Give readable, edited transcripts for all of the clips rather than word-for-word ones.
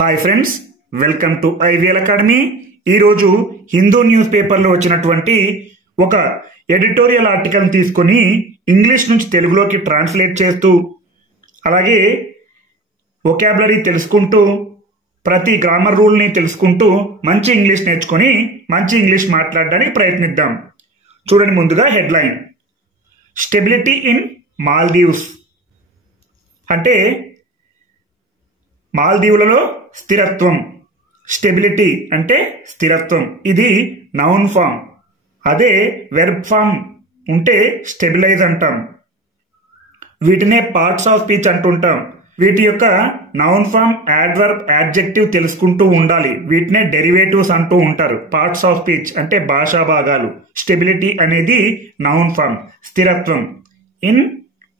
Hi friends, welcome to IVL academy. ఈరోజు Hindu news పేపర్లో వచ్చినటువంటి ఒక ఎడిటోరియల్ ఆర్టికల్ తీసుకొని ఇంగ్లీష్ నుంచి తెలుగులోకి ట్రాన్స్లేట్ చేస్తూ, అలాగే వొకాబులరీ తెలుసుకుంటూ, ప్రతి గ్రామర్ రూల్ని తెలుసుకుంటూ మంచి ఇంగ్లీష్ నేర్చుకొని మంచి ఇంగ్లీష్ మాట్లాడడానికి ప్రయత్నిద్దాం. చూడండి, ముందుగా హెడ్లైన్. స్టెబిలిటీ ఇన్ మాల్దీవ్స్ అంటే మాల్దీవులలో స్థిరత్వం. స్టెబిలిటీ అంటే స్థిరత్వం. ఇది నౌన్ ఫామ్. అదే వెర్బ్ ఫామ్ ఉంటే స్టెబిలైజ్ అంటాం. వీటినే పార్ట్స్ ఆఫ్ స్పీచ్ అంటుంటాం. వీటి యొక్క నౌన్ ఫామ్, యాడ్వర్బ్, యాడ్జెక్టివ్ తెలుసుకుంటూ ఉండాలి. వీటినే డెరివేటివ్స్ అంటూ ఉంటారు. పార్ట్స్ ఆఫ్ స్పీచ్ అంటే భాషా భాగాలు. స్టెబిలిటీ అనేది నౌన్ ఫామ్, స్థిరత్వం. ఇన్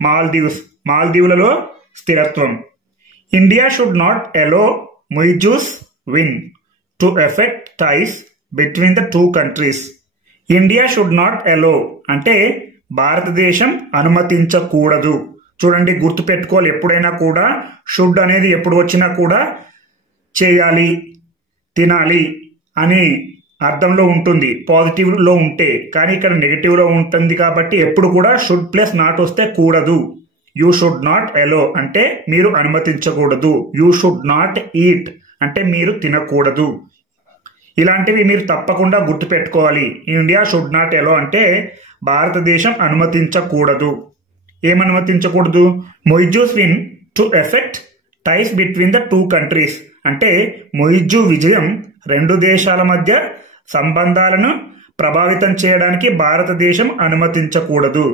మాల్దీవ్స్, మాల్దీవులలో స్థిరత్వం. India should not allow Muijus win to affect ties between the two countries. India should not allow అంటే భారతదేశం అనుమతించకూడదు. చూడండి, గుర్తు పెట్టుకోవాలి. ఎప్పుడైనా కూడా షుడ్ అనేది ఎప్పుడు వచ్చినా కూడా చేయాలి, తినాలి అనే అర్థంలో ఉంటుంది పాజిటివ్లో ఉంటే. కానీ ఇక్కడ నెగిటివ్లో ఉంటుంది కాబట్టి ఎప్పుడు కూడా షుడ్ ప్లస్ నాట్ వస్తే కూడదు. యూ షుడ్ నాట్ అలో అంటే మీరు అనుమతించకూడదు. యూ షుడ్ నాట్ ఈట్ అంటే మీరు తినకూడదు. ఇలాంటివి మీరు తప్పకుండా గుర్తుపెట్టుకోవాలి. ఇండియా షుడ్ నాట్ అలో అంటే భారతదేశం అనుమతించకూడదు. ఏమనుమతించకూడదు? Muizzu's win to effect ties between the two countries అంటే మొయిజు విజయం రెండు దేశాల మధ్య సంబంధాలను ప్రభావితం చేయడానికి భారతదేశం అనుమతించకూడదు.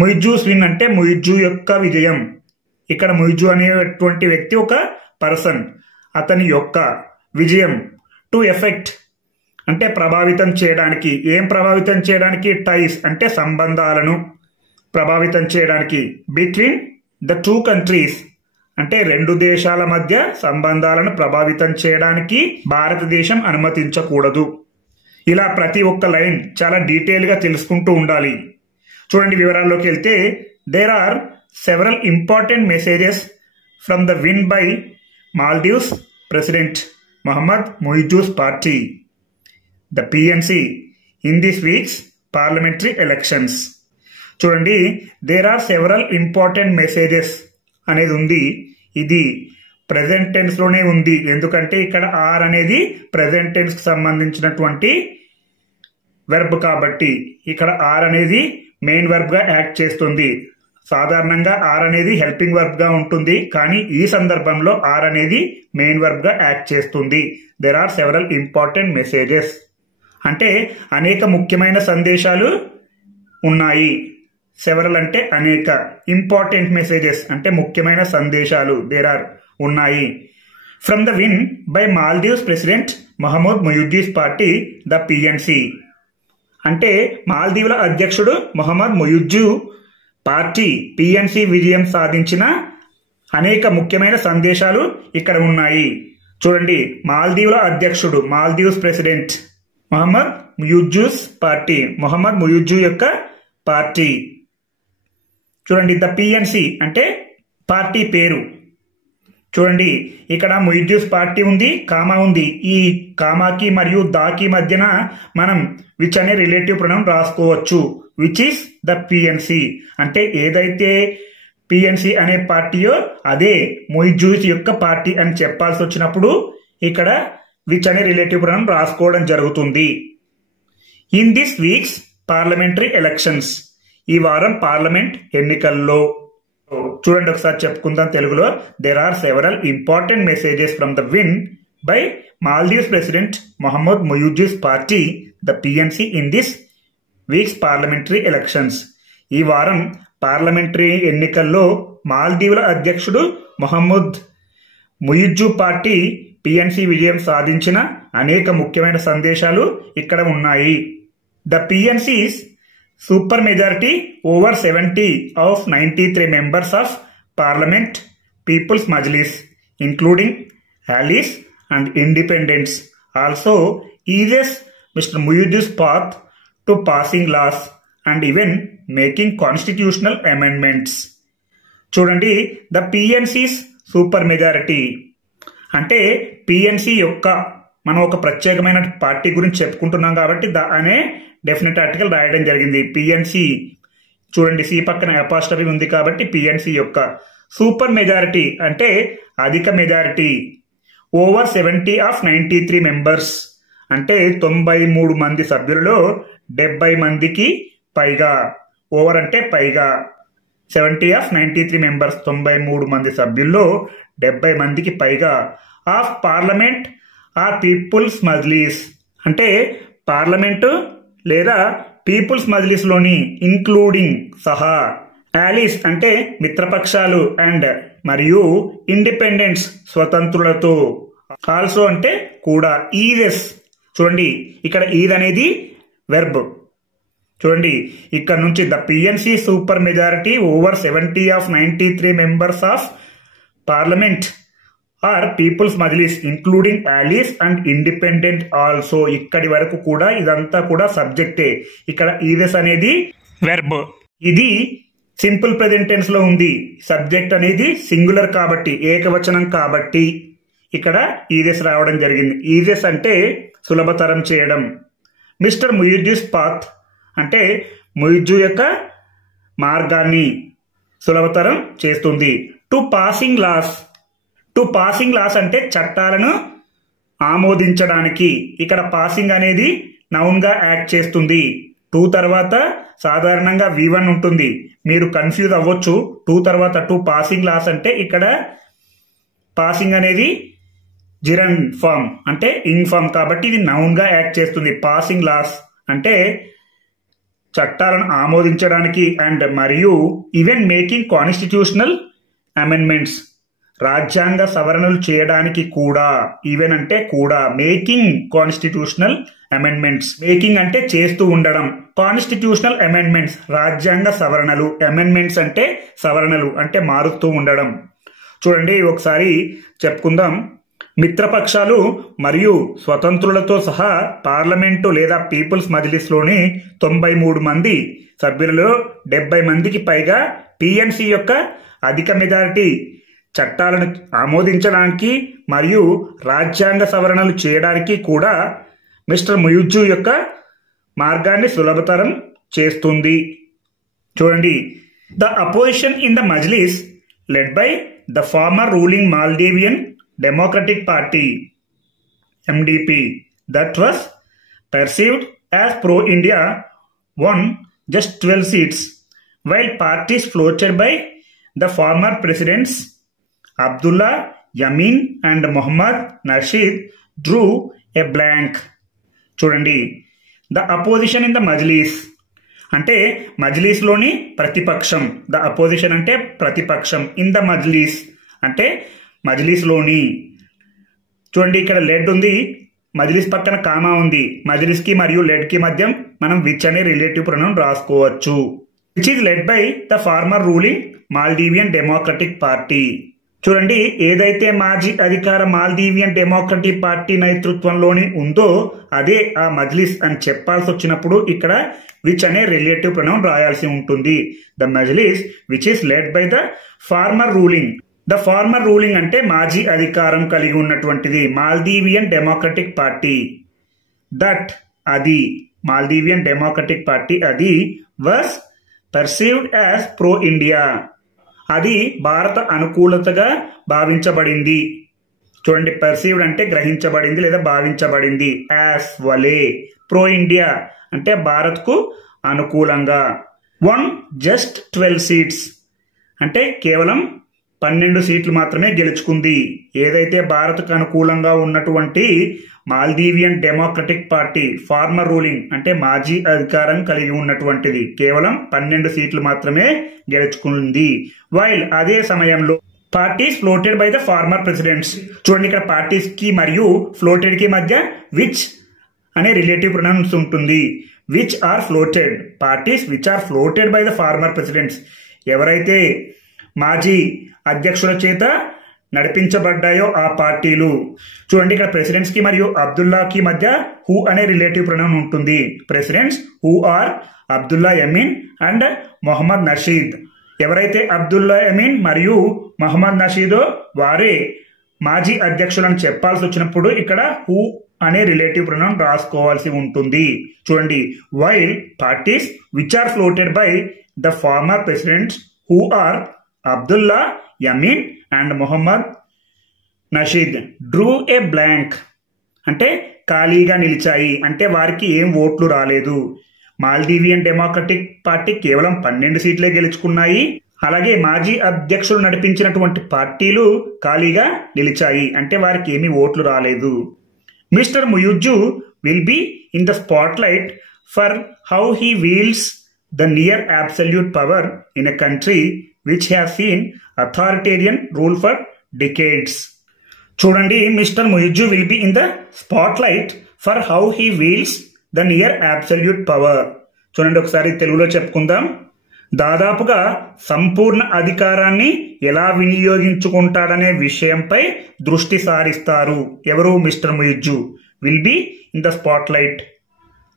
ముయిజూస్ విన్ అంటే ముయిజు యొక్క విజయం. ఇక్కడ ముయిజు అనేటువంటి వ్యక్తి ఒక పర్సన్, అతని యొక్క విజయం. టు ఎఫెక్ట్ అంటే ప్రభావితం చేయడానికి. ఏం ప్రభావితం చేయడానికి? టైస్ అంటే సంబంధాలను ప్రభావితం చేయడానికి. బిట్వీన్ ద టూ కంట్రీస్ అంటే రెండు దేశాల మధ్య సంబంధాలను ప్రభావితం చేయడానికి భారతదేశం అనుమతించకూడదు. ఇలా ప్రతి ఒక్క లైన్ చాలా డీటెయిల్గా తెలుసుకుంటూ ఉండాలి. చూడండి, వివరాల్లోకి వెళ్తే there are several important messages from the win by Maldives president Mohamed Muizzu's party the PNC in this week's parliamentary elections. చూడండి, there are several important messages అనేది ఉంది. ఇది ప్రెజెంట్ టెన్స్ లోనే ఉంది. ఎందుకంటే ఇక్కడ ఆర్ అనేది ప్రెజెంట్ టెన్స్ కి సంబంధించినటువంటి వెర్బ్ కాబట్టి ఇక్కడ ఆర్ అనేది మెయిన్ వర్బ్ గా యాక్ట్ చేస్తుంది. సాధారణంగా ఆర్ అనేది హెల్పింగ్ వర్బ్ గా ఉంటుంది, కానీ ఈ సందర్భంలో ఆర్ అనేది మెయిన్ వర్బ్ గా యాక్ట్ చేస్తుంది. There are several important messages అంటే అనేక ముఖ్యమైన సందేశాలు ఉన్నాయి. సెవరల్ అంటే అనేక, ఇంపార్టెంట్ మెసేజెస్ అంటే ముఖ్యమైన సందేశాలు దేర్ ఆర్ ఉన్నాయి. From the win by Maldives president Mohamed Muizzu's party the PNC అంటే మాల్దీవుల అధ్యక్షుడు మొహమ్మద్ మొయిజు పార్టీ పిఎన్సి విజయం సాధించిన అనేక ముఖ్యమైన సందేశాలు ఇక్కడ ఉన్నాయి. చూడండి, మాల్దీవుల అధ్యక్షుడు, మాల్దీవ్స్ ప్రెసిడెంట్ మొహమ్మద్ మొయిజూస్ పార్టీ, మొహమ్మద్ మొయిజు యొక్క పార్టీ. చూడండి, ద పిఎన్సి అంటే పార్టీ పేరు. చూడండి, ఇక్కడ మొయిజూస్ పార్టీ ఉంది, కామా ఉంది. ఈ కామాకి మరియు దాకి మధ్యన మనం విచ్ అనే రిలేటివ్ ప్రొనౌన్ రాసుకోవచ్చు. విచ్ ఈస్ ద పిఎన్సి అంటే ఏదైతే పిఎన్సి అనే పార్టీయో అదే మొయిజూస్ యొక్క పార్టీ అని చెప్పాల్సి వచ్చినప్పుడు ఇక్కడ విచ్ అనే రిలేటివ్ ప్రొనౌన్ రాసుకోవడం జరుగుతుంది. In this week's parliamentary elections ఈ వారం పార్లమెంట్ ఎన్నికల్లో. చూడండి, ఒకసారి చెప్పుకుందాం తెలుగులో. There are several important messages from the win by Maldives president Mohamed Muizzu's party the PNC in this week's parliamentary elections ఈ వారం పార్లమెంటరీ ఎన్నికల్లో మాల్దీవుల అధ్యక్షుడు మొహమ్మద్ మొయిజు పార్టీ పిఎన్సి విజయం సాధించిన అనేక ముఖ్యమైన సందేశాలు ఇక్కడ ఉన్నాయి. The PNC's super majority over 70 of 93 members of Parliament People's Majlis, including allies and independents, also eases Mr. Moiju's path to passing laws and even making constitutional amendments. చూడండి, the PNC's super majority అంటే PNC యొక్క మనం ఒక ప్రత్యేకమైన party గురించి చెప్పుకుంటున్నాం కాబట్టి అనే డెఫినెట్ ఆర్టికల్ రాయడం జరిగింది. పిఎన్సి చూడండి, సి పక్కన అపాస్ట్రఫీ ఉంది కాబట్టి పిఎన్సి యొక్క. సూపర్ మెజారిటీ అంటే అధిక మెజారిటీ. ఓవర్ 70 ఆఫ్ 93 మెంబర్స్ అంటే 93 మంది సభ్యులలో 70 మందికి పైగా. ఓవర్ అంటే పైగా. 70 ఆఫ్ 93 మెంబర్స్ 93 మంది సభ్యుల్లో 70 మందికి పైగా. Of parliament or people's Majlis అంటే పార్లమెంటు లేదా పీపుల్స్ మజ్లీస్లోని ఇంక్లూడింగ్ సహా. యాలీస్ అంటే మిత్రపక్షాలు అండ్ మరియు ఇండిపెండెంట్స్ స్వతంత్రులతో. ఆల్సో అంటే కూడా. ఈజెస్ చూడండి, ఇక్కడ ఈజ్ అనేది వెర్బ్. చూడండి ఇక్కడ నుంచి the PNC super majority over 70 of 93 members of parliament or people's Majlis including allies and independent also. ఇక్కడి వరకు కూడా ఇదంతా కూడా సబ్జెక్టే. ఇక్కడ ఈజెస్ అనేది వెర్బ్. ఇది సింపుల్ ప్రెజెంట్ టెన్స్ లో ఉంది. సబ్జెక్ట్ అనేది సింగులర్ కాబట్టి, ఏకవచనం కాబట్టి ఇక్కడ ఈజెస్ రావడం జరిగింది. ఈజెస్ అంటే సులభతరం చేయడం. మిస్టర్ ముయిజ్జూస్ పాత్ అంటే ముయిజ్జు యొక్క మార్గాన్ని సులభతరం చేస్తుంది. To passing laws. To passing laws అంటే చట్టాలను ఆమోదించడానికి. ఇక్కడ పాసింగ్ అనేది నౌన్ గా యాక్ట్ చేస్తుంది. టు తర్వాత సాధారణంగా V1 ఉంటుంది. మీరు కన్ఫ్యూజ్ అవ్వచ్చు. టు తర్వాత టు పాసింగ్ లాస్ అంటే ఇక్కడ పాసింగ్ అనేది జిరన్ ఫామ్ అంటే ఇంగ్ ఫామ్ కాబట్టి ఇది నౌన్ గా యాక్ట్ చేస్తుంది. పాసింగ్ లాస్ అంటే చట్టాలను ఆమోదించడానికి అండ్ మరియు ఈవెన్ మేకింగ్ కాన్స్టిట్యూషనల్ అమెండ్మెంట్స్ రాజ్యాంగ సవరణలు చేయడానికి కూడా. ఈవెన్ అంటే కూడా. Making constitutional amendments. మేకింగ్ అంటే చేస్తూ ఉండడం. కాన్స్టిట్యూషనల్ అమెండ్మెంట్స్ రాజ్యాంగ సవరణలు. అమెండ్మెంట్స్ అంటే సవరణలు అంటే మారుతూ ఉండడం. చూడండి ఒకసారి చెప్పుకుందాం. మిత్రపక్షాలు మరియు స్వతంత్రులతో సహా పార్లమెంటు లేదా పీపుల్స్ మజ్లిస్లోని 93 మంది సభ్యులలో 70 మందికి పైగా పిఎన్సి యొక్క అధిక మెజారిటీ చట్టాలను ఆమోదించడానికి మరియు రాజ్యాంగ సవరణలు చేయడానికి కూడా మిస్టర్ ముయిజ్జు యొక్క మార్గాన్ని సులభతరం చేస్తుంది. చూడండి, the opposition in the Majlis led by the former ruling Maldivian Democratic Party MDP that was perceived as pro-India won just 12 seats, while parties floated by the former presidents Abdullah Yamin and Mohammad Nasheed drew a blank. చూడండి, the opposition in the Majlis అంటే మజ్లిస్లోని ప్రతిపక్షం. The opposition అంటే ప్రతిపక్షం. In the Majlis అంటే మజ్లిస్లోని. చూడండి ఇక్కడ lead ఉంది, మజ్లిస్ పక్కన కామా ఉంది. మజ్లిస్ కి మరియు లెడ్ కి మధ్య మనం విచ్ అనే రిలేటివ్ ప్రొనౌన్ రాసుకోవచ్చు. Which is led by the former ruling Maldivian Democratic Party. చూడండి, ఏదైతే మాజీ అధికార మాల్దీవియన్ డెమోక్రటిక్ పార్టీ నేతృత్వంలోని ఉందో అదే ఆ మజ్లిస్ అని చెప్పాల్సి వచ్చినప్పుడు ఇక్కడ విచ్ అనే రిలేటివ్ ప్రొనౌన్ రాయాల్సి ఉంటుంది. The Majlis which is led by the former ruling. The former ruling అంటే మాజీ అధికారం కలిగి ఉన్నటువంటిది మాల్దీవియన్ డెమోక్రటిక్ పార్టీ. దట్ అది మాల్దీవియన్ డెమోక్రటిక్ పార్టీ అది was perceived as pro India. అది భారత అనుకూలతగా భావించబడింది. చూడండి, పర్సీవ్డ్ అంటే గ్రహించబడింది లేదా భావించబడింది. యాజ్ వలే. ప్రో ఇండియా అంటే భారత్ కు అనుకూలంగా. వన్ జస్ట్ 12 సీట్స్ అంటే కేవలం 12 సీట్లు మాత్రమే గెలుచుకుంది. ఏదైతే భారత్కు అనుకూలంగా ఉన్నటువంటి మాల్దీవియన్ డెమోక్రటిక్ పార్టీ ఫార్మర్ రూలింగ్ అంటే మాజీ అధికారం కలిగి ఉన్నటువంటిది కేవలం 12 సీట్లు మాత్రమే గెలుచుకుంది. వైల్ అదే సమయంలో parties floated by the former presidents. చూడండి, ఇక్కడ పార్టీస్ కి మరియు ఫ్లోటెడ్ కి మధ్య విచ్ అనే రిలేటివ్ ప్రొనౌన్స్ ఉంటుంది. Which are floated. Parties which are floated by the former presidents ఎవరైతే మాజీ అధ్యక్షుల చేత నడిపించబడ్డాయో ఆ పార్టీలు. చూడండి, ఇక్కడ ప్రెసిడెంట్స్ కి మరియు అబ్దుల్లాకి మధ్య హూ అనే రిలేటివ్ ప్రొనౌన్ ఉంటుంది. Presidents who are Abdulla Yameen and Mohamed Nasheed. ఎవరైతే అబ్దుల్లా యమీన్ మరియు మొహమ్మద్ నషీదో వారే మాజీ అధ్యక్షులను చెప్పాల్సి వచ్చినప్పుడు ఇక్కడ హూ అనే రిలేటివ్ ప్రొనౌన్ రాసుకోవాల్సి ఉంటుంది. చూడండి, while parties which are floated by the former presidents who are Abdulla Yameen and Mohamed Nasheed drew a blank అంటే ఖాళీగా నిలిచాయి, అంటే వారికి ఏం ఓట్లు రాలేదు. మాల్దీవియన్ డెమోక్రటిక్ పార్టీ కేవలం 12 సీట్లే గెలుచుకున్నాయి. అలాగే మాజీ అధ్యక్షులు నడిపించినటువంటి పార్టీలు ఖాళీగా నిలిచాయి, అంటే వారికి ఏమీ ఓట్లు రాలేదు. Mr Muizzu will be in the spotlight for how he wields the near absolute power in a country which have seen authoritarian rule for decades. చూడండి, Mr Muizzu will be in the spotlight for how he wields the near absolute power. చూడండి, ఒకసారి తెలుగులో చెప్పుకుందాం. దాదాపుగా సంపూర్ణ అధికారాన్ని ఎలా వినియోగించుకుంటాడనే విషయంపై దృష్టి సారిస్తారు. ఎవరు? Mr Muizzu. Will be in the spotlight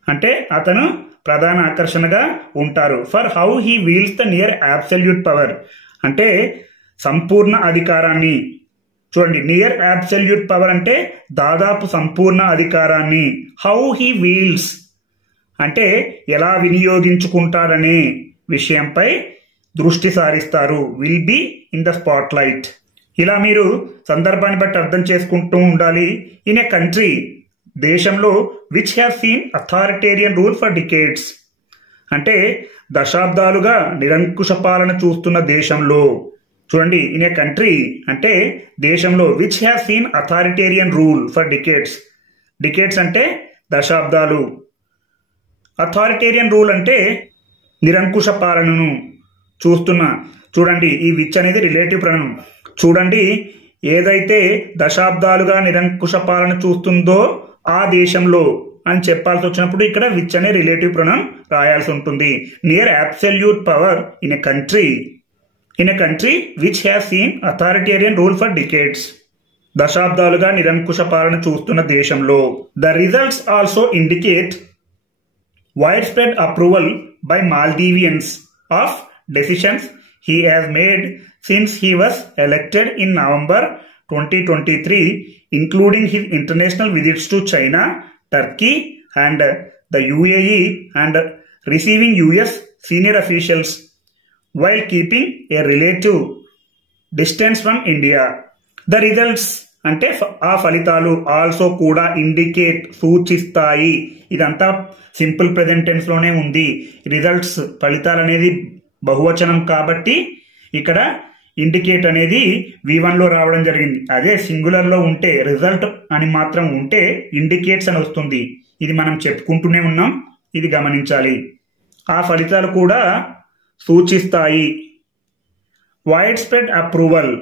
అంటే అతను ప్రధాన ఆకర్షణగా ఉంటారు. For how he wields the near absolute power అంటే సంపూర్ణ అధికారాన్ని. చూడండి, నియర్ అబ్సల్యూట్ పవర్ అంటే దాదాపు సంపూర్ణ అధికారాన్ని. హౌ హీ వీల్స్ అంటే ఎలా వినియోగించుకుంటారనే విషయంపై దృష్టి సారిస్తారు. Will be in the spotlight. ఇలా మీరు సందర్భాన్ని బట్టి అర్థం చేసుకుంటూ ఉండాలి. ఇన్ ఎ కంట్రీ దేశంలో which have seen authoritarian rule for decades అంటే దశాబ్దాలుగా నిరంకుశ పాలన చూస్తున్న దేశంలో. చూడండి, ఇన్ ఏ కంట్రీ అంటే దేశంలో which have seen authoritarian rule for decades. Decades అంటే దశాబ్దాలు, అథారిటేరియన్ రూల్ అంటే నిరంకుశ పాలనను చూస్తున్న. చూడండి, ఈ విచ్ అనేది రిలేటివ్ ప్రొనౌన్. చూడండి, ఏదైతే దశాబ్దాలుగా నిరంకుశ పాలన చూస్తుందో ఆ దేశంలో అని చెప్పాల్సి వచ్చినప్పుడు ఇక్కడ విచ్ అనే రిలేటివ్ ప్రొనౌన్ రాయాల్సి ఉంటుంది. Near absolute power in a country which have seen authoritarian rule for decades. దశాబ్దాలుగా నిరంకుశ పాలన చూస్తున్న దేశంలో. The results also indicate widespread approval by Maldivians of decisions he has made since he was elected in November 2023, including his international visits to China, Turkey and the UAE and receiving US senior officials while keeping a relative distance from India. The results అంటే ఆ ఫలితాలు also కూడా indicate సూచిస్తాయి. ఇదంతా simple present tense లోనే ఉంది. Results ఫలితాలు అనేది బహువచనం కాబట్టి ఇక్కడ ఇండికేట్ అనేది V1 లో రావడం జరిగింది. అదే సింగులర్ లో ఉంటే రిజల్ట్ అని మాత్రం ఉంటే ఇండికేట్స్ అని వస్తుంది. ఇది మనం చెప్పుకుంటూనే ఉన్నాం, ఇది గమనించాలి. ఆ ఫలితాలు కూడా సూచిస్తాయి. వైడ్ స్ప్రెడ్ అప్రూవల్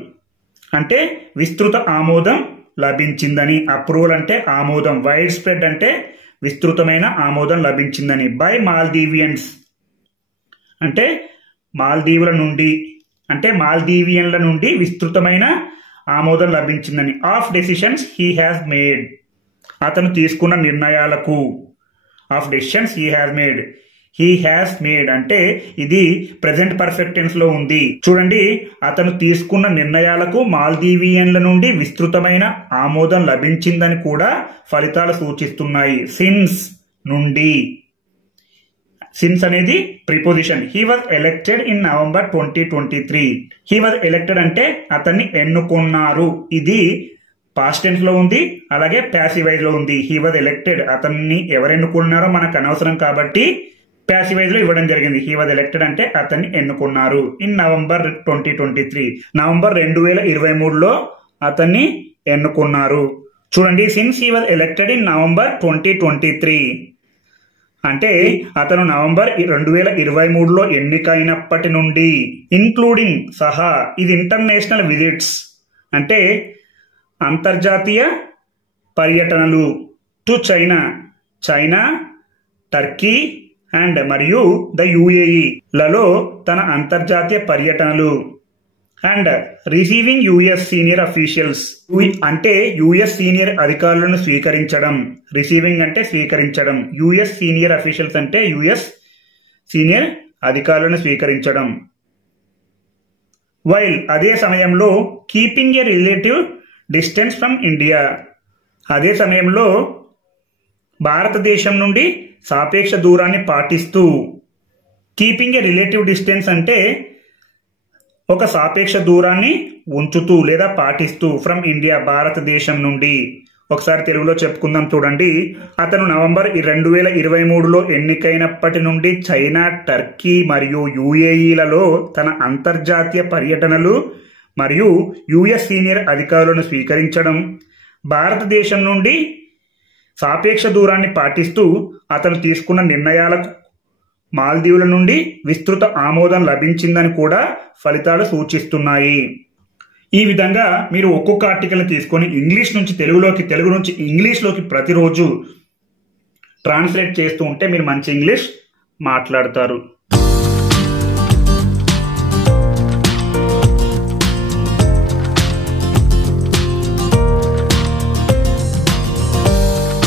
అంటే విస్తృత ఆమోదం లభించిందని. అప్రూవల్ అంటే ఆమోదం, వైడ్ స్ప్రెడ్ అంటే విస్తృతమైన ఆమోదం లభించిందని. బై మాల్దీవియన్స్ అంటే మాల్దీవుల నుండి, అంటే మాల్దీవియన్ల నుండి విస్తృతమైన ఆమోదం లభించిందని. Of decisions he has made అతను తీసుకున్న నిర్ణయాలకు. Of decisions he has made అంటే ఇది ప్రెజెంట్ పర్ఫెక్ట్ టెన్స్ లో ఉంది. చూడండి, అతను తీసుకున్న నిర్ణయాలకు మాల్దీవియన్ల నుండి విస్తృతమైన ఆమోదం లభించిందని కూడా ఫలితాలు సూచిస్తున్నాయి. సిన్స్ నుండి, సిన్స్ అనేది preposition. He was elected in November 2023. He was elected అంటే అతన్ని ఎన్నుకున్నారు. ఇది పాస్ట్ టెన్స్ లో ఉంది, అలాగే ప్యాసివైజ్ లో ఉంది. హీ వాజ్ ఎలెక్టెడ్, అతన్ని ఎవరు ఎన్నుకున్నారో మనకు అనవసరం కాబట్టి ప్యాసివైజ్ లో ఇవ్వడం జరిగింది. హీ వాజ్ ఎలెక్టెడ్ అంటే అతన్ని ఎన్నుకున్నారు. ఇన్ నవంబర్ 2023 నవంబర్ 2023లో అతన్ని ఎన్నుకున్నారు. చూడండి, since he was elected in November 2023 అంటే అతను నవంబర్ 2023లో ఎన్నికైనప్పటి నుండి, ఇంక్లూడింగ్ సహా. ఇది ఇంటర్నేషనల్ విజిట్స్ అంటే అంతర్జాతీయ పర్యటనలు. టు చైనా, టర్కీ అండ్ మరియు ద UAE లలో తన అంతర్జాతీయ పర్యటనలు. And receiving US senior officials అంటే US సీనియర్ అధికారులను స్వీకరించడం. రిసీవింగ్ అంటే స్వీకరించడం. US సీనియర్ అఫీషియల్స్ అంటే US సీనియర్ అధికారులను స్వీకరించడం. వైల్ అదే సమయంలో keeping A relative distance from India. అదే సమయంలో భారతదేశం నుండి సాపేక్ష దూరాన్ని పాటిస్తూ. కీపింగ్ ఏ రిలేటివ్ డిస్టెన్స్ అంటే ఒక సాపేక్ష దూరాన్ని ఉంచుతూ లేదా పాటిస్తూ. ఫ్రమ్ ఇండియా భారతదేశం నుండి. ఒకసారి తెలుగులో చెప్పుకుందాం చూడండి. అతను నవంబర్ 2023లో ఎన్నికైనప్పటి నుండి చైనా, టర్కీ మరియు యుఏఈలలో తన అంతర్జాతీయ పర్యటనలు మరియు యుఎస్ సీనియర్ అధికారులను స్వీకరించడం, భారతదేశం నుండి సాపేక్ష దూరాన్ని పాటిస్తూ అతను తీసుకున్న నిర్ణయాలకు మాల్దీవుల నుండి విస్తృత ఆమోదం లభించిందని కూడా ఫలితాలు సూచిస్తున్నాయి. ఈ విధంగా మీరు ఒక్కొక్క ఆర్టికల్ తీసుకొని ఇంగ్లీష్ నుంచి తెలుగులోకి, తెలుగు నుంచి ఇంగ్లీష్లోకి ప్రతిరోజు ట్రాన్స్లేట్ చేస్తూ ఉంటే మీరు మంచి ఇంగ్లీష్ మాట్లాడతారు.